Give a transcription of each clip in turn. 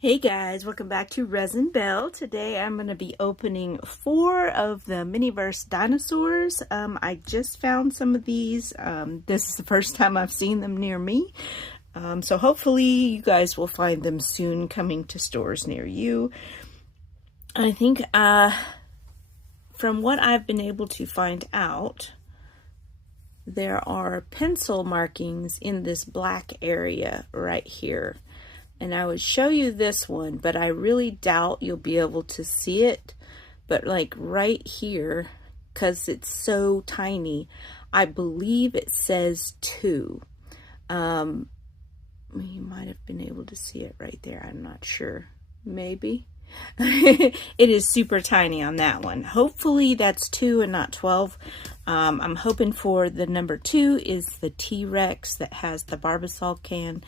Hey guys, welcome back to Resin Bell. Today I'm going to be opening 4 of the Miniverse Dinosaurs. I just found some of these. This is the first time I've seen them near me. So hopefully you guys will find them soon coming to stores near you. I think from what I've been able to find out, there are pencil markings in this black area right here. And I would show you this one, but I really doubt you'll be able to see it. But like right here, because it's so tiny, I believe it says 2. You might have been able to see it right there. I'm not sure. Maybe. It is super tiny on that one. Hopefully that's 2 and not 12. I'm hoping for the number 2 is the T-Rex that has the Barbasol can.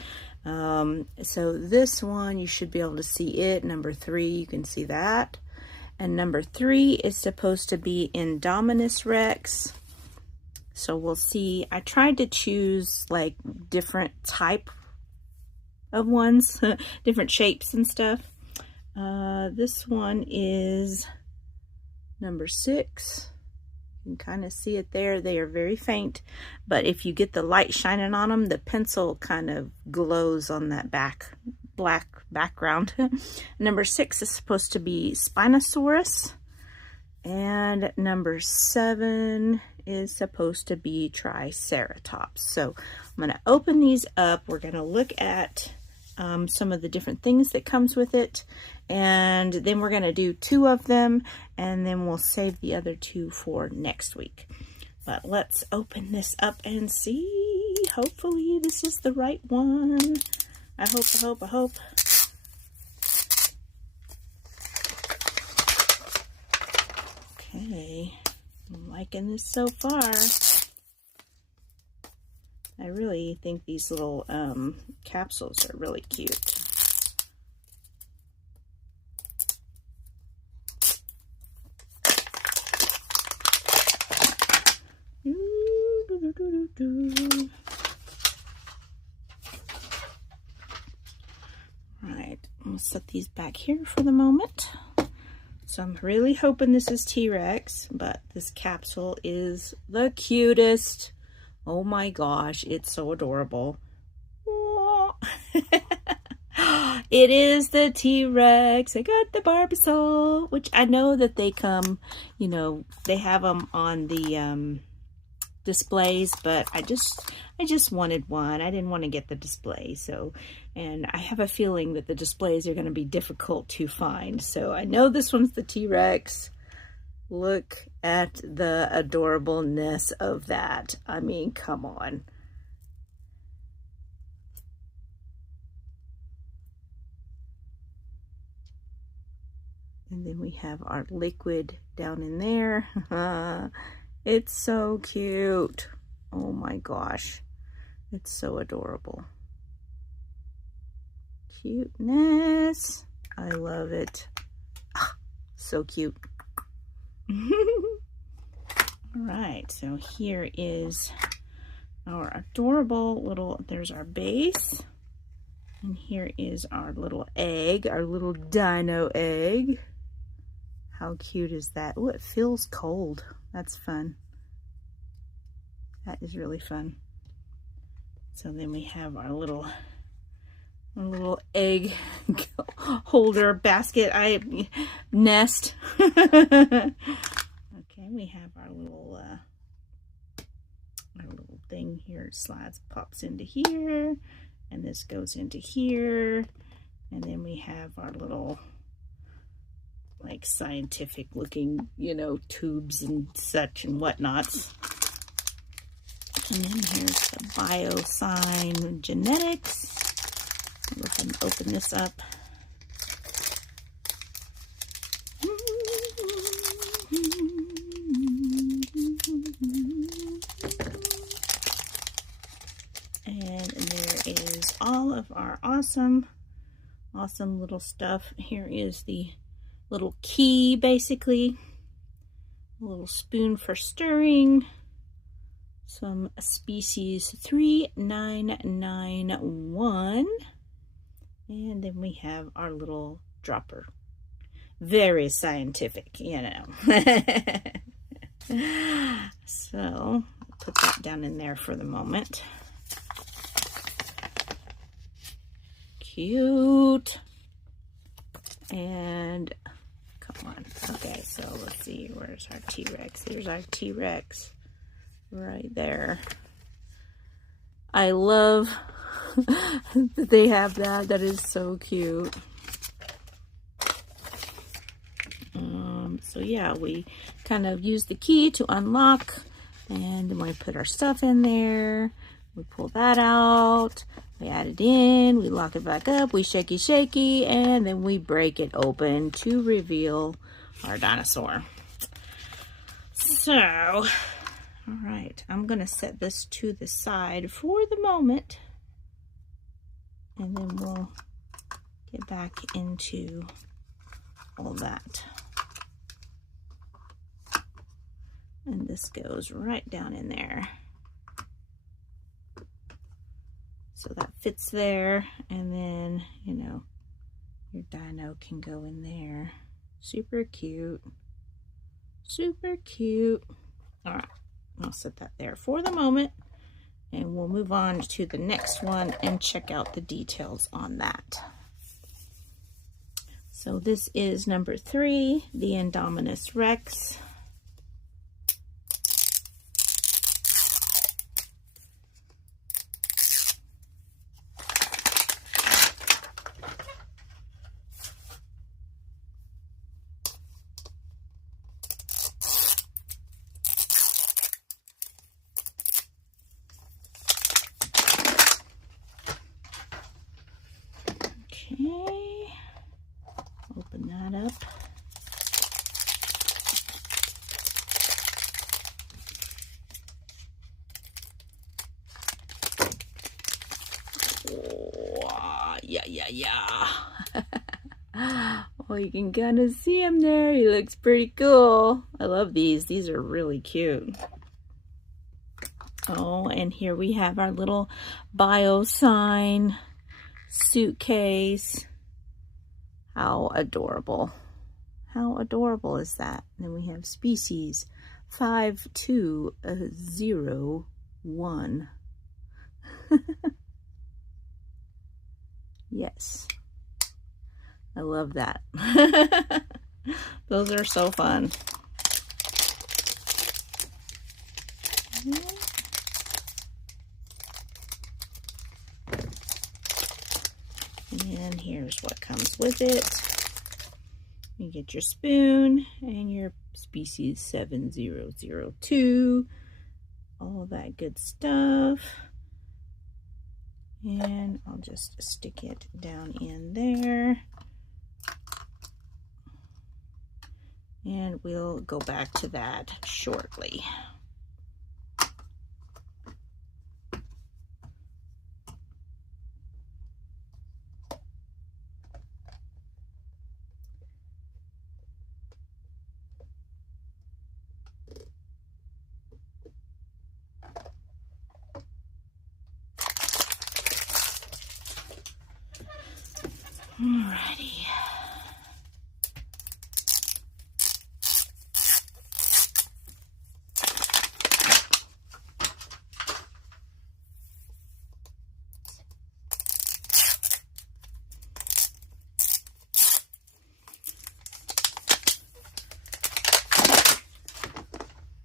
So this one, you should be able to see it. Number 3, you can see that. And number 3 is supposed to be Indominus Rex. So we'll see. I tried to choose like different type of ones, different shapes and stuff. This one is number 6. You can kind of see it there. They are very faint, but if you get the light shining on them, the pencil kind of glows on that black background. Number 6 is supposed to be Spinosaurus, and number 7 is supposed to be Triceratops. So I'm going to open these up. We're going to look at some of the different things that comes with it, and then we're going to do 2 of them, and then we'll save the other 2 for next week. But let's open this up and see. Hopefully this is the right one. I hope. Okay, I'm liking this so far. I really think these little capsules are really cute. Alright, I'm going to set these back here for the moment. So I'm really hoping this is T-Rex, but this capsule is the cutest. Oh my gosh, it's so adorable. It is the T-Rex. I got the Barbasol, which I know that they come, you know, they have them on the displays, but I just wanted one. I didn't want to get the display, so, and I have a feeling that the displays are going to be difficult to find. So I know this one's the T-Rex. Look at the adorableness of that. I mean, come on. And then we have our liquid down in there. It's so cute. Oh my gosh. It's so adorable. Cuteness. I love it. Ah, so cute. Alright, so here is our adorable little, there's our base, and here is our little egg, our little dino egg. How cute is that? Oh, it feels cold. That's fun. That is really fun. So then we have our little egg holder basket, nest. Okay, we have our little thing here. It slides, pops into here, and this goes into here, and then we have our little like scientific looking, you know, tubes and such and whatnots. And then here's the BioSign Genetics. Go ahead and open this up. And there is all of our awesome little stuff. Here is the little key, basically. A little spoon for stirring. Some species 3991. And then we have our little dropper. Very scientific, you know. So, put that down in there for the moment. Cute. And come on. Okay, so let's see. Where's our T-Rex? There's our T-Rex right there. I love that they have that. That is so cute. So yeah, we kind of use the key to unlock, and then we put our stuff in there. We pull that out. We add it in. We lock it back up. We shaky, and then we break it open to reveal our dinosaur. So, all right, I'm gonna set this to the side for the moment, and then we'll get back into all that. And this goes right down in there. So that fits there, and then, you know, your dino can go in there. Super cute. Super cute. All right, I'll set that there for the moment, and we'll move on to the next one and check out the details on that. So this is number 3, the Indominus Rex. Okay, open that up. Oh, yeah. Oh, you can kind of see him there. He looks pretty cool. I love these. These are really cute. Oh, and here we have our little bio sign suitcase. How adorable. How adorable is that? And then we have species 5201. Yes. I love that. Those are so fun. And here's what comes with it. You get your spoon and your species 7002. All that good stuff. And I'll just stick it down in there. And we'll go back to that shortly. Alrighty.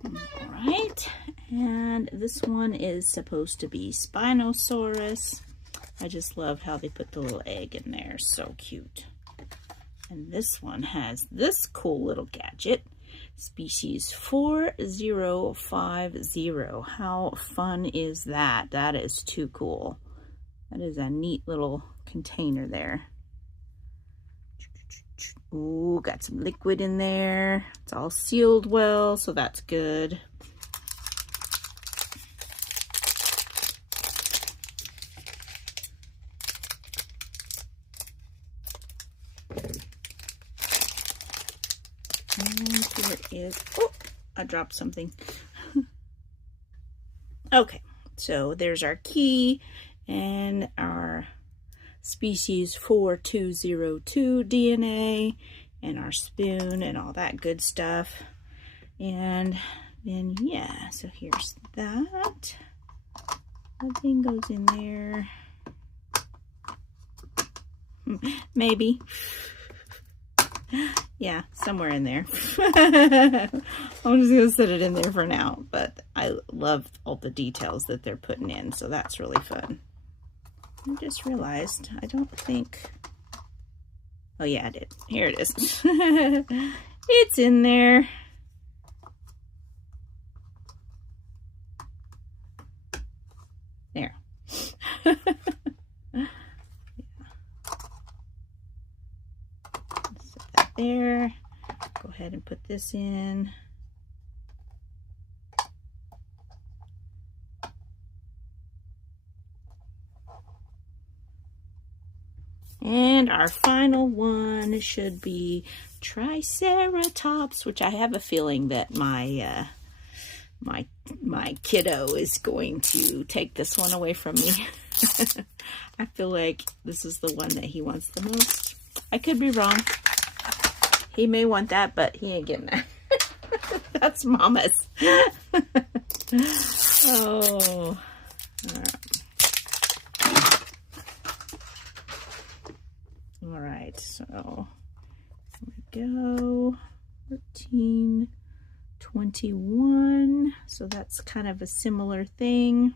Alright, and this one is supposed to be Spinosaurus. I just love how they put the little egg in there. So cute. And this one has this cool little gadget. Species 4050. How fun is that? That is too cool. That is a neat little container there. Ooh, got some liquid in there. It's all sealed well, so that's good. And here is, oh, I dropped something. Okay, so there's our key and our species 4202 DNA and our spoon and all that good stuff. And then, yeah, so here's that. That thing goes in there. Maybe. Yeah, somewhere in there. I'm just gonna set it in there for now, but I love all the details that they're putting in, so that's really fun. I just realized I don't think, oh yeah, I did. Here it is. It's in there. There. Yeah. Set that there. Go ahead and put this in. And our final one should be Triceratops, which I have a feeling that my my kiddo is going to take this one away from me. I feel like this is the one that he wants the most. I could be wrong. He may want that, but he ain't getting that. That's Mama's. Oh. All right, so here we go. 14, 21. So that's kind of a similar thing.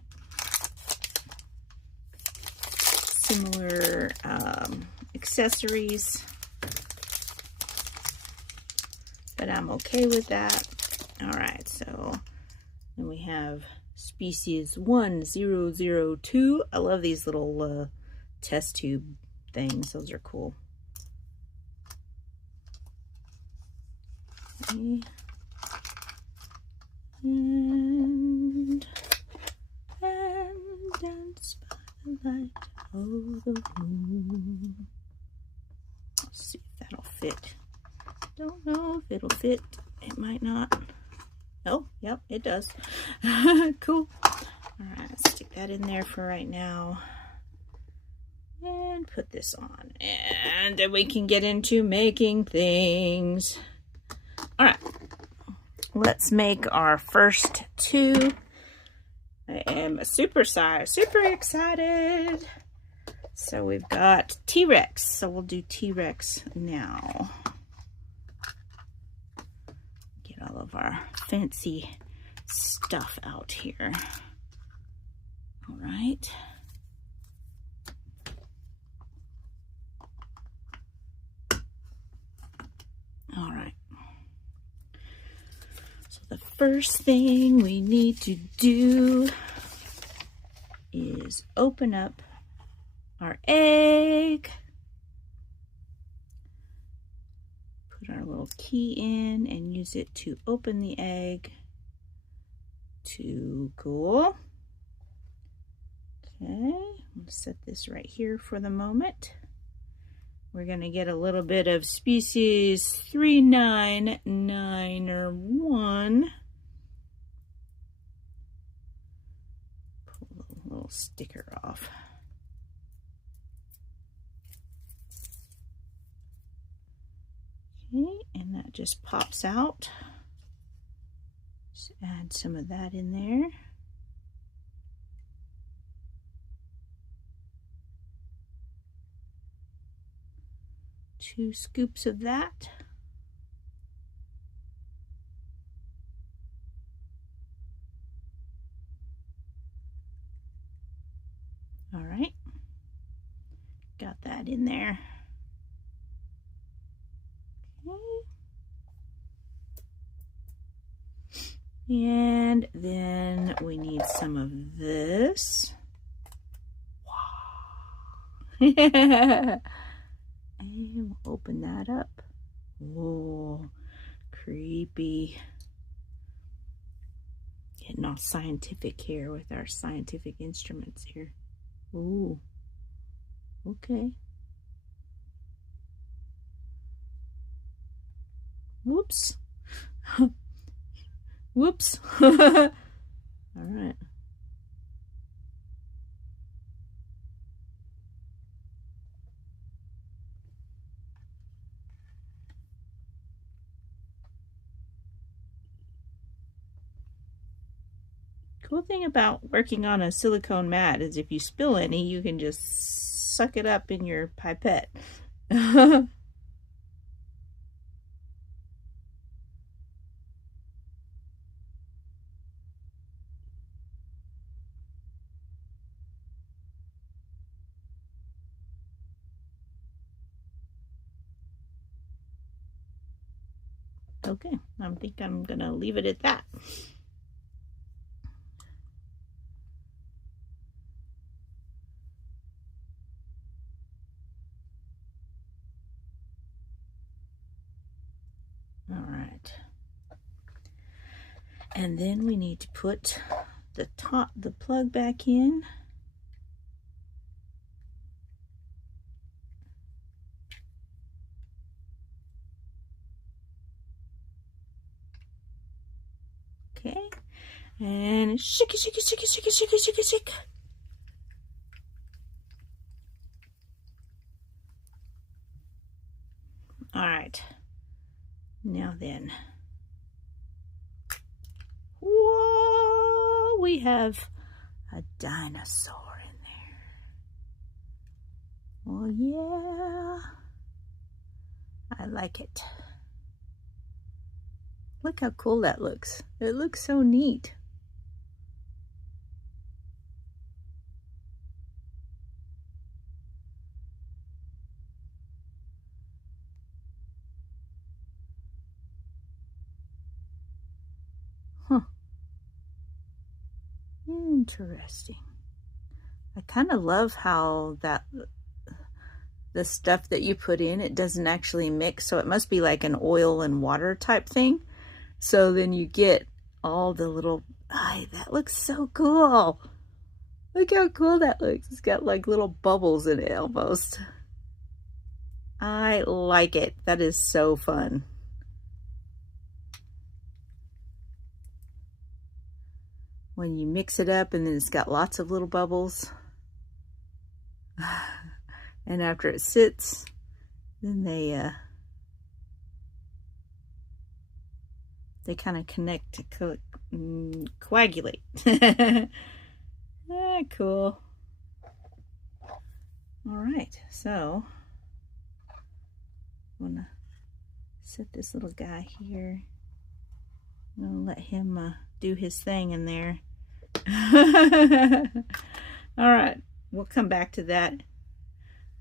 Similar accessories. But I'm okay with that. All right, so then we have species 1002. I love these little test tube things. Those are cool. Okay. And dance by the light of the moon. Let's see if that'll fit. Don't know if it'll fit. It might not. Oh, yep, it does. Cool. All right, let's stick that in there for right now. And put this on. And then we can get into making things. All right. Let's make our first two. I am super excited. So we've got T-Rex. So we'll do T-Rex now. Get all of our fancy stuff out here. All right. All right. So the first thing we need to do is open up our egg. Put our little key in and use it to open the egg. Too cool. Okay, I'll set this right here for the moment. We're going to get a little bit of species 39901. Pull a little sticker off. Okay, and that just pops out. Just add some of that in there. 2 scoops of that. All right, got that in there. Okay. And then we need some of this. Wow. And we'll open that up. Whoa, creepy. Getting all scientific here with our scientific instruments here. Ooh, okay. Whoops. Whoops. All right. Cool thing about working on a silicone mat is if you spill any, you can just suck it up in your pipette. Okay, I think I'm gonna leave it at that. All right. And then we need to put the plug back in. Okay. And shake it, shake it, shake it, shake it, shake it, shake it, shake. All right. Now then. Whoa, we have a dinosaur in there. Oh yeah. I like it. Look how cool that looks. It looks so neat. Huh. Interesting. I kind of love how the stuff that you put in, it doesn't actually mix, so it must be like an oil and water type thing. So then you get all the little, that looks so cool. Look how cool that looks. It's got like little bubbles in it almost. I like it. That is so fun. When you mix it up and then it's got lots of little bubbles. And after it sits, then they kind of connect to coagulate. Cool. All right, so I'm gonna set this little guy here. I'm gonna let him do his thing in there. All right, we'll come back to that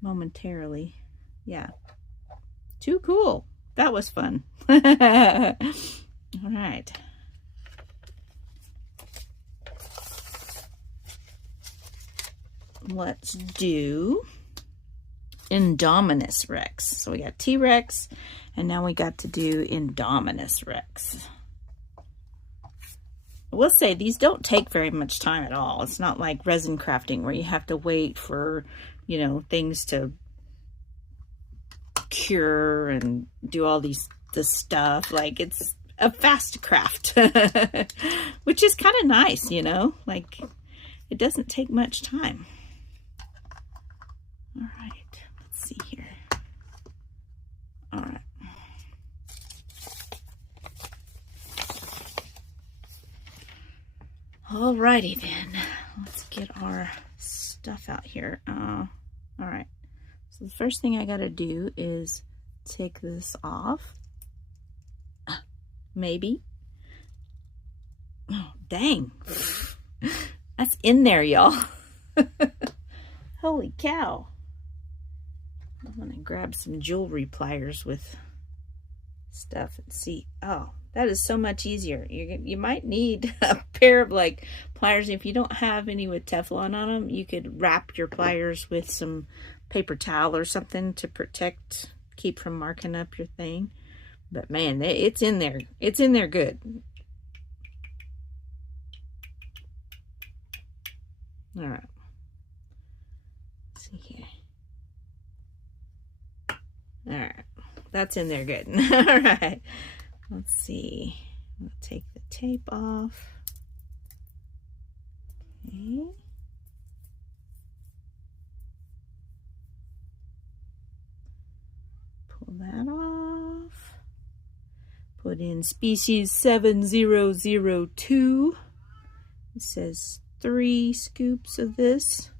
momentarily. Yeah, too cool. That was fun. All right. Let's do Indominus Rex. So we got T-Rex, and now we got to do Indominus Rex. I will say these don't take very much time at all. It's not like resin crafting where you have to wait for, you know, things to cure and do all this stuff. Like, it's a fast craft, which is kind of nice, you know, like it doesn't take much time. All right, let's see here. All right. Alrighty then, let's get our stuff out here. All right, so the first thing I gotta do is take this off. Maybe. Oh, dang. That's in there, y'all. Holy cow. I'm gonna grab some jewelry pliers with stuff and see. Oh, that is so much easier. You might need a pair of like pliers. If you don't have any with Teflon on them, you could wrap your pliers with some paper towel or something to protect, keep from marking up your thing. But man, it's in there. It's in there good. All right. Let's see here. All right. That's in there good. All right. Let's see. I'll take the tape off. Okay. Pull that off. Put in species 7002. It says 3 scoops of this.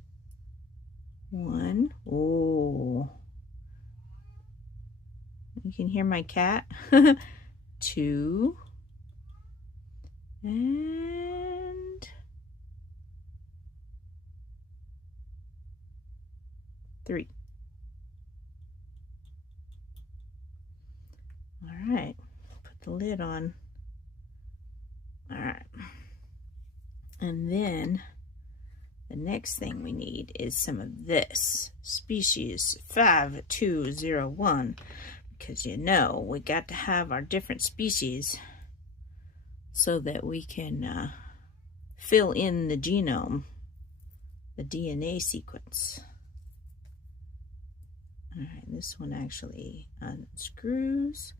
1. Oh. You can hear my cat. 2. And 3. All right. Put the lid on. All right. And then the next thing we need is some of this species 5201, because you know we got to have our different species so that we can fill in the genome, the DNA sequence. All right, this one actually unscrews.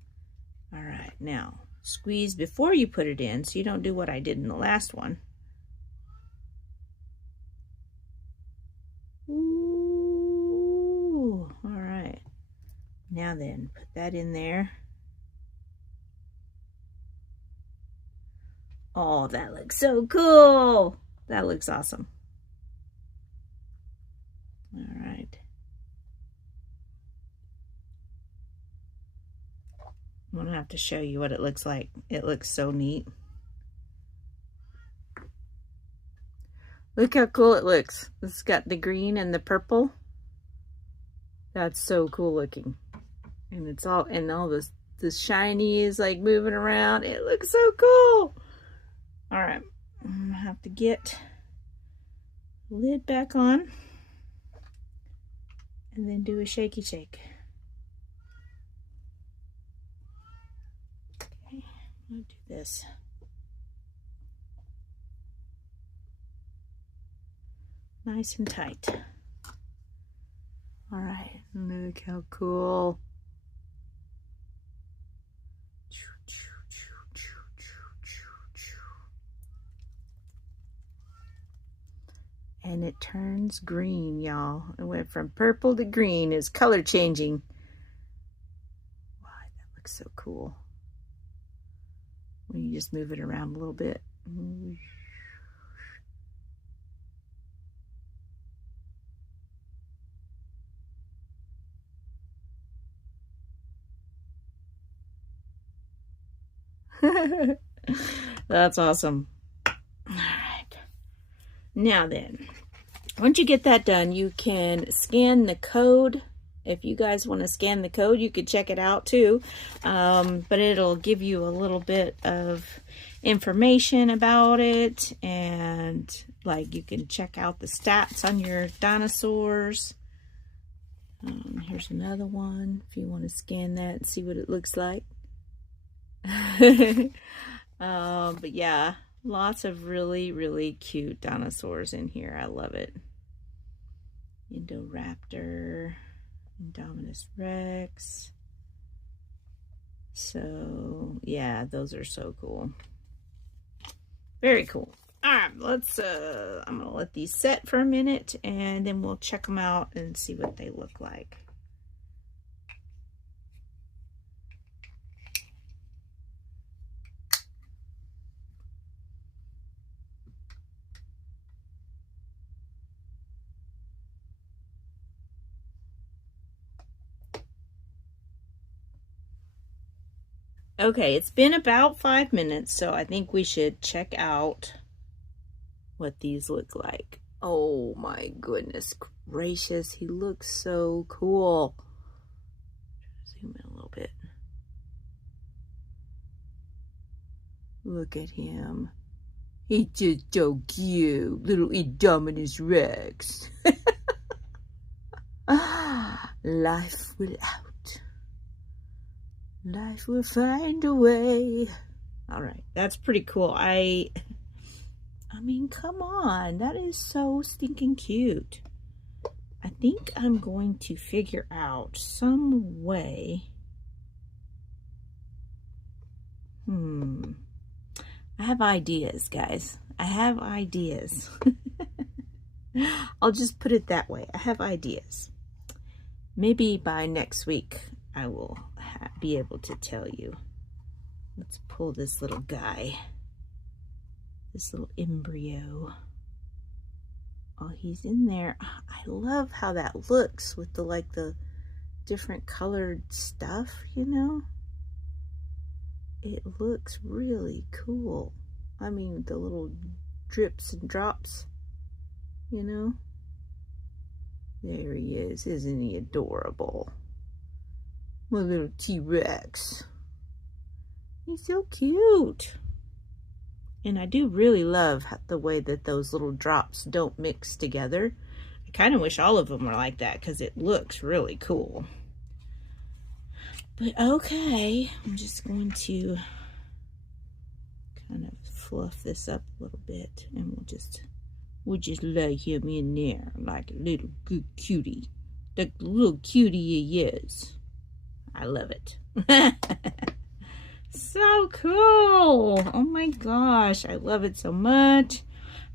All right, now squeeze before you put it in so you don't do what I did in the last one. Ooh, all right. Now then, put that in there. Oh, that looks so cool. That looks awesome. All right. I'm gonna have to show you what it looks like. It looks so neat. Look how cool it looks. It's got the green and the purple. That's so cool looking. And it's all, and all this shiny is like moving around. It looks so cool. All right, I'm gonna have to get the lid back on and then do a shaky shake. Okay, I'm gonna do this. Nice and tight. All right, look how cool. And it turns green, y'all. It went from purple to green. It's color changing. Wow, that looks so cool. When you just move it around a little bit. That's awesome. All right. Now then, once you get that done, you can scan the code. If you guys want to scan the code, you could check it out too. But it'll give you a little bit of information about it, and like you can check out the stats on your dinosaurs. Here's another one if you want to scan that and see what it looks like. But yeah, lots of really cute dinosaurs in here. I love it. Indoraptor, Indominus Rex. So yeah, those are so cool. Very cool. All right, let's I'm gonna let these set for a minute and then we'll check them out and see what they look like. Okay, it's been about 5 minutes, so I think we should check out what these look like. Oh my goodness gracious, he looks so cool. Zoom in a little bit. Look at him. He's just so cute. Little Indominus Rex. Life will out. Life will find a way. All right, that's pretty cool. I mean, come on. That is so stinking cute. I think I'm going to figure out some way. I have ideas, guys. I have ideas. I'll just put it that way. I have ideas. Maybe by next week, I will be able to tell you. Let's pull this little guy, this little embryo. Oh, he's in there. I love how that looks with the like the different colored stuff, you know. It looks really cool. I mean, the little drips and drops, you know. There he is. Isn't he adorable? My little T-Rex. He's so cute. And I do really love the way that those little drops don't mix together. I kind of wish all of them were like that because it looks really cool. But okay, I'm just going to kind of fluff this up a little bit, and we'll just lay him in there like a little good cutie. The little cutie he is. I love it. So cool. Oh my gosh, I love it so much.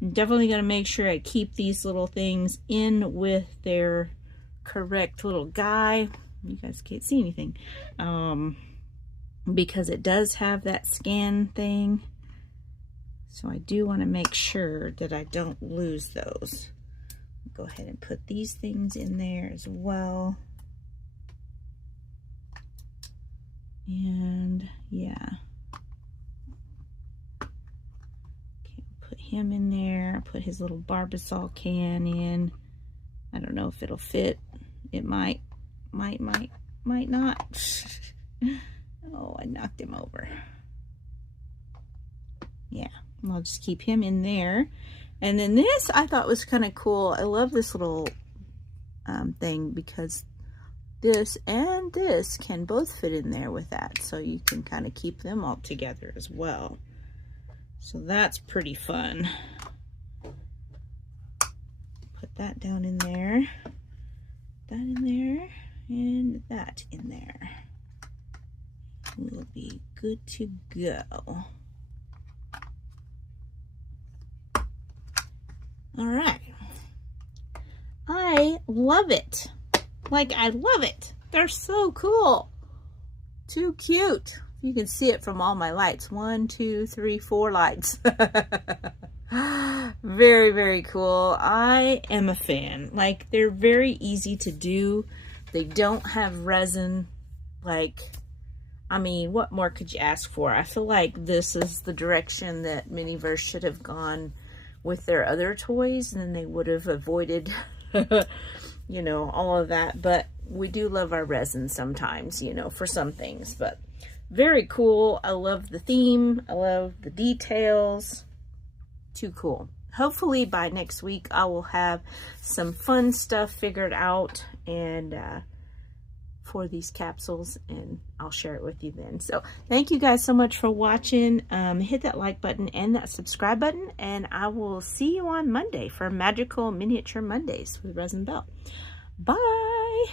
I'm definitely going to make sure I keep these little things in with their correct little guy. You guys can't see anything. Because it does have that scan thing. So I do want to make sure that I don't lose those. Go ahead and put these things in there as well. And yeah. Okay, put him in there. Put his little Barbasol can in. I don't know if it'll fit. It might not. Oh, I knocked him over. Yeah, I'll just keep him in there. And then this I thought was kind of cool. I love this little thing because this and this can both fit in there with that. So you can kind of keep them all together as well. So that's pretty fun. Put that down in there. That in there. And that in there. We'll be good to go. All right. I love it. Like, I love it. They're so cool. Too cute. You can see it from all my lights. 1, 2, 3, 4 lights. Very, very cool. I am a fan. Like, they're very easy to do. They don't have resin. Like, I mean, what more could you ask for? I feel like this is the direction that Miniverse should have gone with their other toys, and then they would have avoided, you know, all of that. But we do love our resin sometimes, you know, for some things. But very cool. I love the theme. I love the details. Too cool. Hopefully by next week I will have some fun stuff figured out and for these capsules, and I'll share it with you then. So thank you guys so much for watching. Hit that like button and that subscribe button, and I will see you on Monday for Magical Miniature Mondays with Resin Belle. Bye.